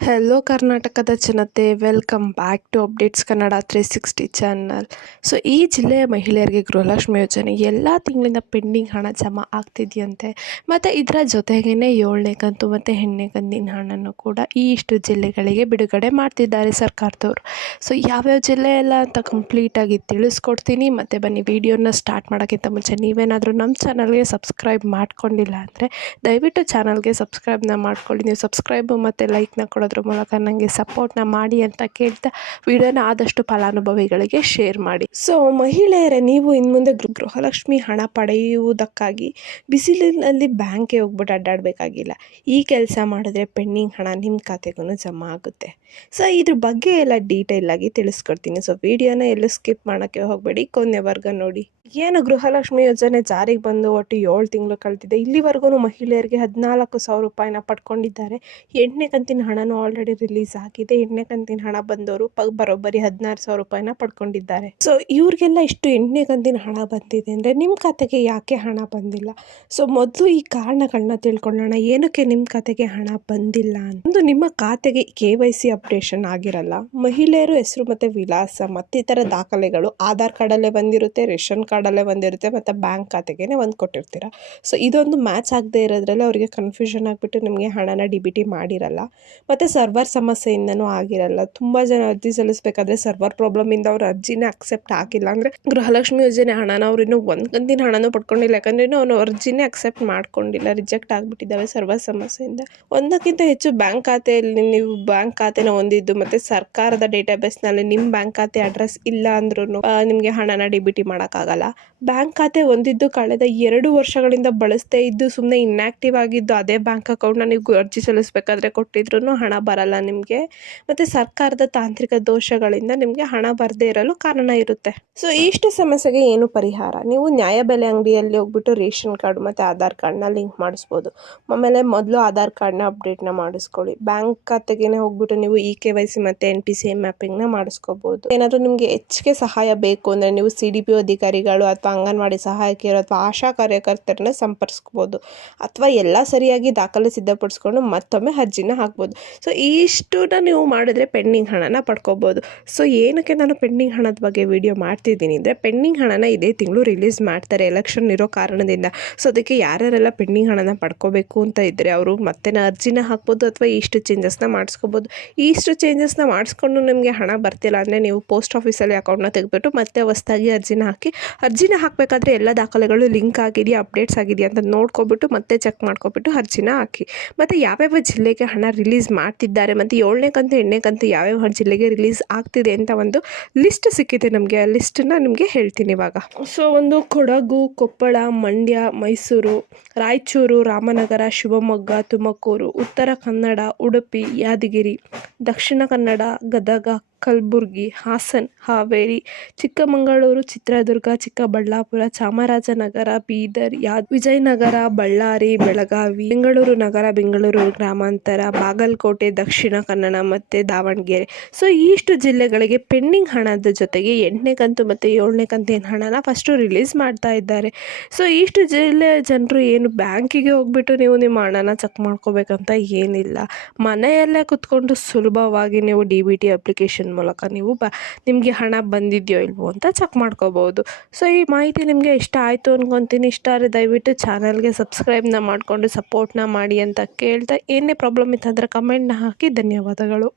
Hello ಕರ್ನಾಟಕದ ಜನತೆ, welcome back to updates Kannada 360 ಚಾನಲ್. ಸೊ ಈ ಜಿಲ್ಲೆಯ ಮಹಿಳೆಯರಿಗೆ ಗೃಹಲಕ್ಷ್ಮಿ ಯೋಜನೆ ಎಲ್ಲ ತಿಂಗಳಿಂದ ಪೆಂಡಿಂಗ್ ಹಣ ಜಮಾ ಆಗ್ತಿದೆಯಂತೆ. ಮತ್ತು ಇದರ ಜೊತೆಗೇ 7ನೇ ಕಂತು ಮತ್ತು 8ನೇ ಕಂತಿನ ಹಣನೂ ಕೂಡ ಇಷ್ಟು ಜಿಲ್ಲೆಗಳಿಗೆ ಬಿಡುಗಡೆ ಮಾಡ್ತಿದ್ದಾರೆ ಸರ್ಕಾರದವರು. ಸೊ ಯಾವ್ಯಾವ ಜಿಲ್ಲೆ ಎಲ್ಲ ಅಂತ ಕಂಪ್ಲೀಟಾಗಿ ತಿಳಿಸ್ಕೊಡ್ತೀನಿ. ಮತ್ತು ಬನ್ನಿ, ವಿಡಿಯೋನ ಸ್ಟಾರ್ಟ್ ಮಾಡೋಕ್ಕಿಂತ ಮುಂಚೆ ನೀವೇನಾದರೂ ನಮ್ಮ ಚಾನಲ್ಗೆ ಸಬ್ಸ್ಕ್ರೈಬ್ ಮಾಡ್ಕೊಂಡಿಲ್ಲ ಅಂದರೆ ದಯವಿಟ್ಟು ಚಾನಲ್ಗೆ ಸಬ್ಸ್ಕ್ರೈಬ್ನ ಮಾಡ್ಕೊಳ್ಳಿ. ನೀವು ಸಬ್ಸ್ಕ್ರೈಬು ಮತ್ತು ಲೈಕ್ನ ಕೊಡೋದ್ರ ಮೂಲಕ ನನಗೆ ಸಪೋರ್ಟ್ನ ಮಾಡಿ ಅಂತ ಕೇಳ್ತಾ ವಿಡಿಯೋನ ಆದಷ್ಟು ಫಲಾನುಭವಿಗಳಿಗೆ ಶೇರ್ ಮಾಡಿ. ಸೊ ಮಹಿಳೆಯರೇ, ನೀವು ಇನ್ನು ಮುಂದೆ ಗೃಹಲಕ್ಷ್ಮಿ ಹಣ ಪಡೆಯುವುದಕ್ಕಾಗಿ ಬಿಸಿಲಿನಲ್ಲಿ ಬ್ಯಾಂಕ್ಗೆ ಹೋಗ್ಬಿಟ್ಟು ಅಡ್ಡಾಡಬೇಕಾಗಿಲ್ಲ. ಈ ಕೆಲಸ ಮಾಡಿದ್ರೆ ಪೆಂಡಿಂಗ್ ಹಣ ನಿಮ್ಮ ಖಾತೆಗೂ ಜಮಾ ಆಗುತ್ತೆ. ಸೊ ಇದ್ರ ಬಗ್ಗೆ ಎಲ್ಲ ಡೀಟೇಲ್ ಆಗಿ ತಿಳಿಸ್ಕೊಡ್ತೀನಿ. ಸೊ ವಿಡಿಯೋನ ಎಲ್ಲೂ ಸ್ಕಿಪ್ ಮಾಡೋಕ್ಕೆ ಹೋಗಬೇಡಿ, ಕೊನೆವರೆಗೂ ನೋಡಿ. ಏನು ಗೃಹಲಕ್ಷ್ಮಿ ಯೋಜನೆ ಜಾರಿಗೆ ಬಂದು ಒಟ್ಟು 7 ತಿಂಗಳು ಕಳೆದಿದೆ. ಇಲ್ಲಿವರೆಗೂ ಮಹಿಳೆಯರಿಗೆ 14,000 ರೂಪಾಯಿನ ಪಡ್ಕೊಂಡಿದ್ದಾರೆ. 8ನೇ ಕಂತಿನ ಹಣನೂ ಆಲ್ರೆಡಿ ರಿಲೀಸ್ ಆಗಿದೆ. 8ನೇ ಕಂತಿನ ಹಣ ಬಂದವರು ಬರೋಬ್ಬರಿ 16,000 ರೂಪಾಯಿನ ಪಡ್ಕೊಂಡಿದ್ದಾರೆ. ಸೊ ಇವ್ರಿಗೆಲ್ಲ ಇಷ್ಟು 8ನೇ ಕಂತಿನ ಹಣ ಬಂದಿದೆ ಅಂದರೆ ನಿಮ್ಮ ಖಾತೆಗೆ ಯಾಕೆ ಹಣ ಬಂದಿಲ್ಲ? ಸೊ ಮೊದಲು ಈ ಕಾರಣಗಳನ್ನ ತಿಳ್ಕೊಳ್ಳೋಣ. ಏನಕ್ಕೆ ನಿಮ್ಮ ಖಾತೆಗೆ ಹಣ ಬಂದಿಲ್ಲ ಅಂತ. ನಿಮ್ಮ ಖಾತೆಗೆ KYC ಅಪ್ಡೇಷನ್ ಆಗಿರಲ್ಲ. ಮಹಿಳೆಯರು ಹೆಸರು ಮತ್ತು ವಿಳಾಸ ಮತ್ತಿತರ ದಾಖಲೆಗಳು ಆಧಾರ್ ಕಾರ್ಡಲ್ಲೇ ಬಂದಿರುತ್ತೆ, ರೇಷನ್ ಕಾರ್ಡಲ್ಲೇ ಬಂದಿರುತ್ತೆ, ಮತ್ತು ಬ್ಯಾಂಕ್ ಖಾತೆಗೆ ಒಂದು ಕೊಟ್ಟಿರ್ತೀರ. ಸೊ ಇದೊಂದು ಮ್ಯಾಚ್ ಆಗದೆ ಇರೋದ್ರಲ್ಲಿ ಅವರಿಗೆ ಕನ್ಫ್ಯೂಷನ್ ಆಗಿಬಿಟ್ಟು ನಿಮಗೆ ಹಣನ DBT ಮಾಡಿರಲ್ಲ. ಮತ್ತು ಸರ್ವರ್ ಸಮಸ್ಯೆಯಿಂದನೂ ಆಗಿರಲ್ಲ. ತುಂಬ ಜನ ಅರ್ಜಿ ಸಲ್ಲಿಸಬೇಕಾದ್ರೆ ಸರ್ವರ್ ಪ್ರಾಬ್ಲಮಿಂದ ಅವ್ರ ಅರ್ಜಿನೇ ಅಕ್ಸೆಪ್ಟ್ ಆಗಿಲ್ಲ. ಅಂದರೆ ಗೃಹಲಕ್ಷ್ಮಿ ಯೋಜನೆ ಹಣನ ಅವ್ರು ಇನ್ನೂ 1 ಕಂತಿನ ಹಣನೂ ಪಡ್ಕೊಂಡಿಲ್ಲ. ಯಾಕಂದರೆ ಇನ್ನೂ ಅವನು ಅರ್ಜಿನೇ ಅಕ್ಸೆಪ್ಟ್ ಮಾಡ್ಕೊಂಡಿಲ್ಲ, ರಿಜೆಕ್ಟ್ ಆಗಿಬಿಟ್ಟಿದ್ದಾವೆ ಸರ್ವರ್ ಸಮಸ್ಯೆಯಿಂದ. ಒಂದಕ್ಕಿಂತ ಹೆಚ್ಚು ಬ್ಯಾಂಕ್ ಖಾತೆಯಲ್ಲಿ ನೀವು ಬ್ಯಾಂಕ್ ಖಾತೆನ ಹೊಂದಿದ್ದು ಮತ್ತು ಸರ್ಕಾರದ ಡೇಟಾಬೇಸ್ನಲ್ಲಿ ನಿಮ್ಮ ಬ್ಯಾಂಕ್ ಖಾತೆ ಅಡ್ರೆಸ್ ಇಲ್ಲ ಅಂದ್ರೂ ನಿಮಗೆ ಹಣನ DBT ಮಾಡೋಕ್ಕಾಗಲ್ಲ. ಬ್ಯಾಂಕ್ ಖಾತೆ ಹೊಂದಿದ್ದು ಕಳೆದ 2 ವರ್ಷಗಳಿಂದ ಬಳಸದೇ ಇದ್ದು ಸುಮ್ಮನೆ ಇನ್ಯಾಕ್ಟಿವ್ ಆಗಿದ್ದು ಅದೇ ಬ್ಯಾಂಕ್ ಅಕೌಂಟ್ನ ನೀವು ಅರ್ಜಿ ಸಲ್ಲಿಸಬೇಕಾದ್ರೆ ಕೊಟ್ಟಿದ್ರೂ ಹಣ ಬರಲ್ಲ ನಿಮಗೆ. ಮತ್ತು ಸರ್ಕಾರದ ತಾಂತ್ರಿಕ ದೋಷಗಳಿಂದ ನಿಮಗೆ ಹಣ ಬರದೇ ಇರಲು ಕಾರಣ ಇರುತ್ತೆ. ಸೊ ಇಷ್ಟು ಸಮಸ್ಯೆಗೆ ಏನು ಪರಿಹಾರ? ನೀವು ನ್ಯಾಯಬೆಲೆ ಅಂಗಡಿಯಲ್ಲಿ ಹೋಗ್ಬಿಟ್ಟು ರೇಷನ್ ಕಾರ್ಡ್ ಮತ್ತು ಆಧಾರ್ ಕಾರ್ಡ್ನ ಲಿಂಕ್ ಮಾಡಿಸ್ಬೋದು. ಆಮೇಲೆ ಮೊದಲು ಆಧಾರ್ ಕಾರ್ಡ್ನ ಅಪ್ಡೇಟ್ನ ಮಾಡಿಸ್ಕೊಳ್ಳಿ. ಬ್ಯಾಂಕ್ ಖಾತೆಗೆ ಹೋಗ್ಬಿಟ್ಟು ನೀವು KYC ಮತ್ತು NPCI ಮ್ಯಾಪಿಂಗ್ನ ಮಾಡಿಸ್ಕೋಬೋದು. ಏನಾದರೂ ನಿಮಗೆ ಹೆಚ್ಚಿಗೆ ಸಹಾಯ ಬೇಕು ಅಂದರೆ ನೀವು CDPO ಅಧಿಕಾರಿಗಳು ಅಥವಾ ಅಂಗನವಾಡಿ ಸಹಾಯಕಿಯರು ಅಥವಾ ಆಶಾ ಕಾರ್ಯಕರ್ತರನ್ನ ಸಂಪರ್ಸ್ಕೋಬೋದು. ಅಥವಾ ಎಲ್ಲ ಸರಿಯಾಗಿ ದಾಖಲೆ ಸಿದ್ಧಪಡಿಸ್ಕೊಂಡು ಮತ್ತೊಮ್ಮೆ ಅರ್ಜಿನ ಹಾಕ್ಬೋದು. ಸೊ ಇಷ್ಟನ್ನ ನೀವು ಮಾಡಿದ್ರೆ ಪೆಂಡಿಂಗ್ ಹಣನ ಪಡ್ಕೋಬೋದು. ಸೊ ಏನಕ್ಕೆ ನಾನು ಪೆಂಡಿಂಗ್ ಹಣದ ಬಗ್ಗೆ ವಿಡಿಯೋ ಮಾಡ್ತಿದ್ದೀನಿ ಅಂದರೆ, ಪೆಂಡಿಂಗ್ ಹಣನ ಇದೇ ತಿಂಗಳು ರಿಲೀಸ್ ಮಾಡ್ತಾರೆ ಎಲೆಕ್ಷನ್ ಇರೋ ಕಾರಣದಿಂದ. ಸೊ ಅದಕ್ಕೆ ಯಾರ್ಯಾರೆಲ್ಲ ಪೆಂಡಿಂಗ್ ಹಣನ ಪಡ್ಕೋಬೇಕು ಅಂತ ಇದ್ದರೆ ಅವರು ಮತ್ತೆ ಅರ್ಜಿನ ಹಾಕ್ಬೋದು ಅಥವಾ ಇಷ್ಟು ಚೇಂಜಸ್ನ ಮಾಡಿಸ್ಕೋಬೋದು. ಇಷ್ಟು ಚೇಂಜಸ್ನ ಮಾಡಿಸ್ಕೊಂಡು ನಿಮಗೆ ಹಣ ಬರ್ತಿಲ್ಲ ಅಂದರೆ ನೀವು ಪೋಸ್ಟ್ ಆಫೀಸಲ್ಲಿ ಅಕೌಂಟ್ನ ತೆಗೆದುಬಿಟ್ಟು ಮತ್ತೆ ಹೊಸದಾಗಿ ಅರ್ಜಿನ ಹಾಕಬೇಕಾದ್ರೆ ಎಲ್ಲ ದಾಖಲೆಗಳು ಲಿಂಕ್ ಆಗಿದೆಯಾ, ಅಪ್ಡೇಟ್ಸ್ ಆಗಿದೆಯಾ ಅಂತ ನೋಡ್ಕೊಬಿಟ್ಟು ಮತ್ತೆ ಚೆಕ್ ಮಾಡ್ಕೊಬಿಟ್ಟು ಅರ್ಜಿನ ಹಾಕಿ. ಮತ್ತು ಯಾವ್ಯಾವ ಜಿಲ್ಲೆಗೆ ಹಣ ರಿಲೀಸ್ ಮಾಡ್ತಿದ್ದಾರೆ ಮತ್ತು 7ನೇ ಕಂತು 8ನೇ ಕಂತು ಯಾವ್ಯಾವ ಜಿಲ್ಲೆಗೆ ರಿಲೀಸ್ ಆಗ್ತಿದೆ ಅಂತ ಒಂದು ಲಿಸ್ಟ್ ಸಿಕ್ಕಿದೆ ನಮಗೆ. ಆ ಲಿಸ್ಟನ್ನ ನಿಮಗೆ ಹೇಳ್ತೀನಿ ಇವಾಗ. ಸೊ ಕೊಡಗು, ಕೊಪ್ಪಳ, ಮಂಡ್ಯ, ಮೈಸೂರು, ರಾಯಚೂರು, ರಾಮನಗರ, ಶಿವಮೊಗ್ಗ, ತುಮಕೂರು, ಉತ್ತರ ಕನ್ನಡ, ಉಡುಪಿ, ಯಾದಗಿರಿ, ದಕ್ಷಿಣ ಕನ್ನಡ, ಗದಗ, ಕಲಬುರಗಿ, ಹಾಸನ, ಹಾವೇರಿ, ಚಿಕ್ಕಮಗಳೂರು, ಚಿತ್ರದುರ್ಗ, ಚಿಕ್ಕಬಳ್ಳಾಪುರ, ಚಾಮರಾಜನಗರ, ಬೀದರ್, ವಿಜಯನಗರ, ಬಳ್ಳಾರಿ, ಬೆಳಗಾವಿ, ಬೆಂಗಳೂರು ನಗರ, ಬೆಂಗಳೂರು ಗ್ರಾಮಾಂತರ, ಬಾಗಲಕೋಟೆ, ದಕ್ಷಿಣ ಕನ್ನಡ ಮತ್ತು ದಾವಣಗೆರೆ. ಸೊ ಇಷ್ಟು ಜಿಲ್ಲೆಗಳಿಗೆ ಪೆಂಡಿಂಗ್ ಹಣದ ಜೊತೆಗೆ 8ನೇ ಕಂತು ಮತ್ತು 7ನೇ ಕಂತಿನ ಹಣನ ಫಸ್ಟು ರಿಲೀಸ್ ಮಾಡ್ತಾ ಇದ್ದಾರೆ. ಸೊ ಇಷ್ಟು ಜಿಲ್ಲೆಯ ಜನರು ಏನು ಬ್ಯಾಂಕಿಗೆ ಹೋಗ್ಬಿಟ್ಟು ನೀವು ನಿಮ್ಮ ಹಣನ ಚೆಕ್ ಮಾಡ್ಕೋಬೇಕಂತ ಏನಿಲ್ಲ. ಮನೆಯಲ್ಲೇ ಕುತ್ಕೊಂಡು ಸುಲಭವಾಗಿ ನೀವು DBT ಅಪ್ಲಿಕೇಶನ್ ಮೂಲಕ ನೀವು ನಿಮಗೆ ಹಣ ಬಂದಿದೆಯೋ ಇಲ್ವೋ ಅಂತ ಚೆಕ್ ಮಾಡ್ಕೋಬೋದು. ಸೊ ಈ ಮಾಹಿತಿ ನಿಮಗೆ ಇಷ್ಟ ಆಯಿತು ಅನ್ಕೊತೀನಿ. ಇಷ್ಟ ಆದರೆ ದಯವಿಟ್ಟು ಚಾನಲ್ಗೆ ಸಬ್ಸ್ಕ್ರೈಬ್ನ ಮಾಡಿಕೊಂಡು ಸಪೋರ್ಟ್ನ ಮಾಡಿ ಅಂತ ಕೇಳ್ತಾ, ಏನೇ ಪ್ರಾಬ್ಲಮ್ ಇತ್ತಂದರೆ ಕಮೆಂಟ್ನ ಹಾಕಿ. ಧನ್ಯವಾದಗಳು.